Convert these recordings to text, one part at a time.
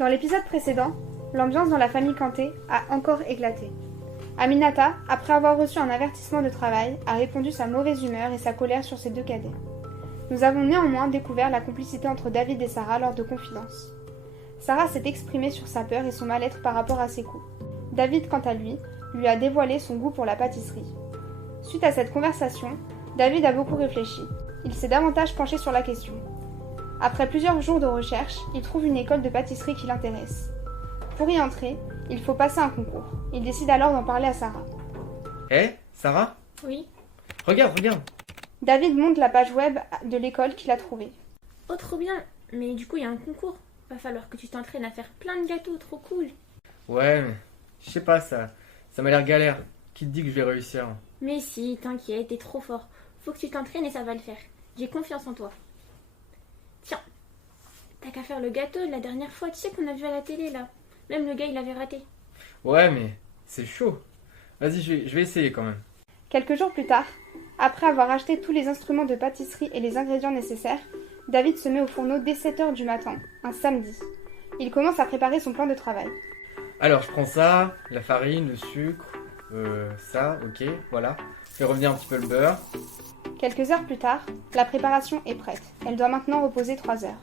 Dans l'épisode précédent, l'ambiance dans la famille Kanté a encore éclaté. Aminata, après avoir reçu un avertissement de travail, a répandu sa mauvaise humeur et sa colère sur ses deux cadets. Nous avons néanmoins découvert la complicité entre David et Sarah lors de confidences. Sarah s'est exprimée sur sa peur et son mal-être par rapport à ses coups. David, quant à lui a dévoilé son goût pour la pâtisserie. Suite à cette conversation, David a beaucoup réfléchi. Il s'est davantage penché sur la question. Après plusieurs jours de recherche, il trouve une école de pâtisserie qui l'intéresse. Pour y entrer, il faut passer un concours. Il décide alors d'en parler à Sarah. Sarah ? Oui. Regarde. David monte la page web de l'école qu'il a trouvée. Oh, trop bien. Mais du coup, il y a un concours. Va falloir que tu t'entraînes à faire plein de gâteaux, trop cool. Ouais, mais je sais pas, ça m'a l'air galère. Qui te dit que je vais réussir ? Mais si, t'inquiète, t'es trop fort. Faut que tu t'entraînes et ça va le faire. J'ai confiance en toi. Tiens, t'as qu'à faire le gâteau de la dernière fois, tu sais qu'on a vu à la télé là. Même le gars, il l'avait raté. Ouais, mais c'est chaud. Vas-y, je vais essayer quand même. Quelques jours plus tard, après avoir acheté tous les instruments de pâtisserie et les ingrédients nécessaires, David se met au fourneau dès 7h du matin, un samedi. Il commence à préparer son plan de travail. Alors, je prends ça, la farine, le sucre, ça, ok, voilà. Je fais revenir un petit peu le beurre. Quelques heures plus tard, la préparation est prête. Elle doit maintenant reposer 3 heures.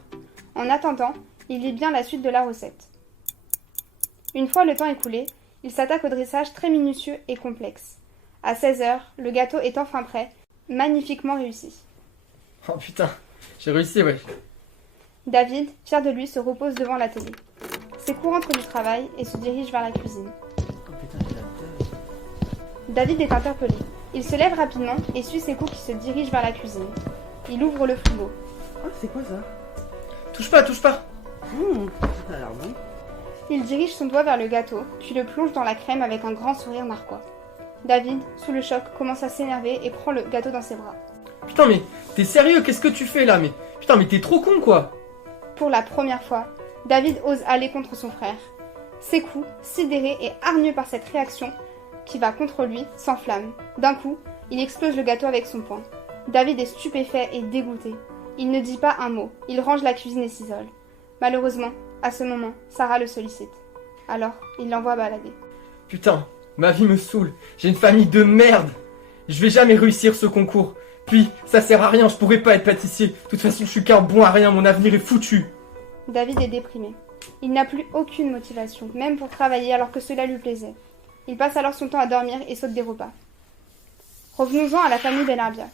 En attendant, il lit bien la suite de la recette. Une fois le temps écoulé, il s'attaque au dressage très minutieux et complexe. À 16h, le gâteau est enfin prêt, magnifiquement réussi. Oh putain, j'ai réussi, ouais. David, fier de lui, se repose devant la télé. Sekou rentre du travail et se dirige vers la cuisine. Oh putain, j'ai la tête. David est interpellé. Il se lève rapidement et suit Sekou qui se dirige vers la cuisine. Il ouvre le frigo. Oh, c'est quoi ça? Touche pas. Ça a l'air bon. Il dirige son doigt vers le gâteau, puis le plonge dans la crème avec un grand sourire narquois. David, sous le choc, commence à s'énerver et prend le gâteau dans ses bras. Putain, mais t'es sérieux? Qu'est-ce que tu fais là? Putain, mais t'es trop con, quoi. Pour la première fois, David ose aller contre son frère. Sekou, sidéré et hargneux par cette réaction qui va contre lui, s'enflamme. D'un coup, il explose le gâteau avec son poing. David est stupéfait et dégoûté. Il ne dit pas un mot. Il range la cuisine et s'isole. Malheureusement, à ce moment, Sarah le sollicite. Alors, il l'envoie balader. Putain, ma vie me saoule. J'ai une famille de merde. Je vais jamais réussir ce concours. Puis, ça sert à rien, je pourrais pas être pâtissier. De toute façon, je suis qu'un bon à rien, mon avenir est foutu. David est déprimé. Il n'a plus aucune motivation, même pour travailler alors que cela lui plaisait. Il passe alors son temps à dormir et saute des repas. Revenons-en à la famille Benarbia.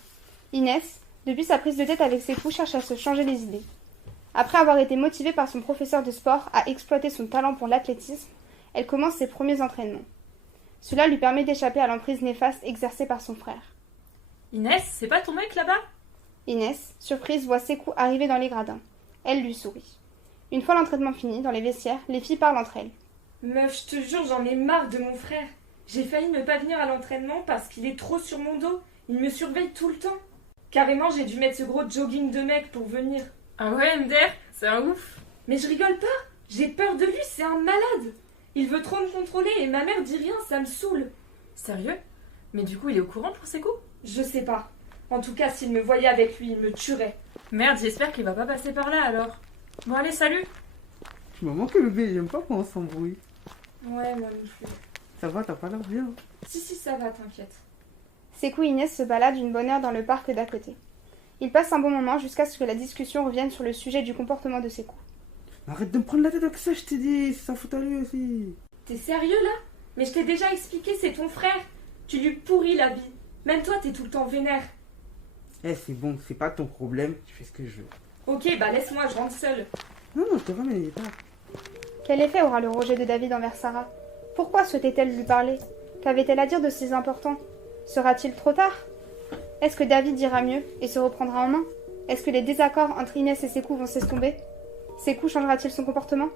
Inès, depuis sa prise de tête avec Sekou, cherche à se changer les idées. Après avoir été motivée par son professeur de sport à exploiter son talent pour l'athlétisme, elle commence ses premiers entraînements. Cela lui permet d'échapper à l'emprise néfaste exercée par son frère. Inès, c'est pas ton mec là-bas? Inès, surprise, voit Sekou arriver dans les gradins. Elle lui sourit. Une fois l'entraînement fini, dans les vestiaires, les filles parlent entre elles. Meuf, je te jure, j'en ai marre de mon frère. J'ai failli ne pas venir à l'entraînement parce qu'il est trop sur mon dos. Il me surveille tout le temps. Carrément, j'ai dû mettre ce gros jogging de mec pour venir. Ah ouais, MDR, c'est un ouf. Mais je rigole pas. J'ai peur de lui, c'est un malade. Il veut trop me contrôler et ma mère dit rien, ça me saoule. Sérieux? Mais du coup, il est au courant pour ses coups? Je sais pas. En tout cas, s'il me voyait avec lui, il me tuerait. Merde, j'espère qu'il va pas passer par là alors. Bon allez, salut. Tu m'as manqué, bébé, j'aime pas quand on s'embrouille. Ouais, moi non plus. Ça va, t'as pas l'air bien. Si, ça va, t'inquiète. Sekou et Inès se baladent une bonne heure dans le parc d'à côté. Ils passent un bon moment jusqu'à ce que la discussion revienne sur le sujet du comportement de Sekou. Arrête de me prendre la tête avec ça, je t'ai dit, c'est sa faute à lui aussi. T'es sérieux là? Mais je t'ai déjà expliqué, c'est ton frère. Tu lui pourris la vie. Même toi, t'es tout le temps vénère. C'est bon, c'est pas ton problème, je fais ce que je veux. Ok, bah laisse-moi, je rentre seule. Non, je te ramène, il est tard. Quel effet aura le rejet de David envers Sarah? Pourquoi souhaitait-elle lui parler? Qu'avait-elle à dire de si important? Sera-t-il trop tard? Est-ce que David ira mieux et se reprendra en main? Est-ce que les désaccords entre Inès et Sekou vont s'estomper? Sekou changera-t-il son comportement?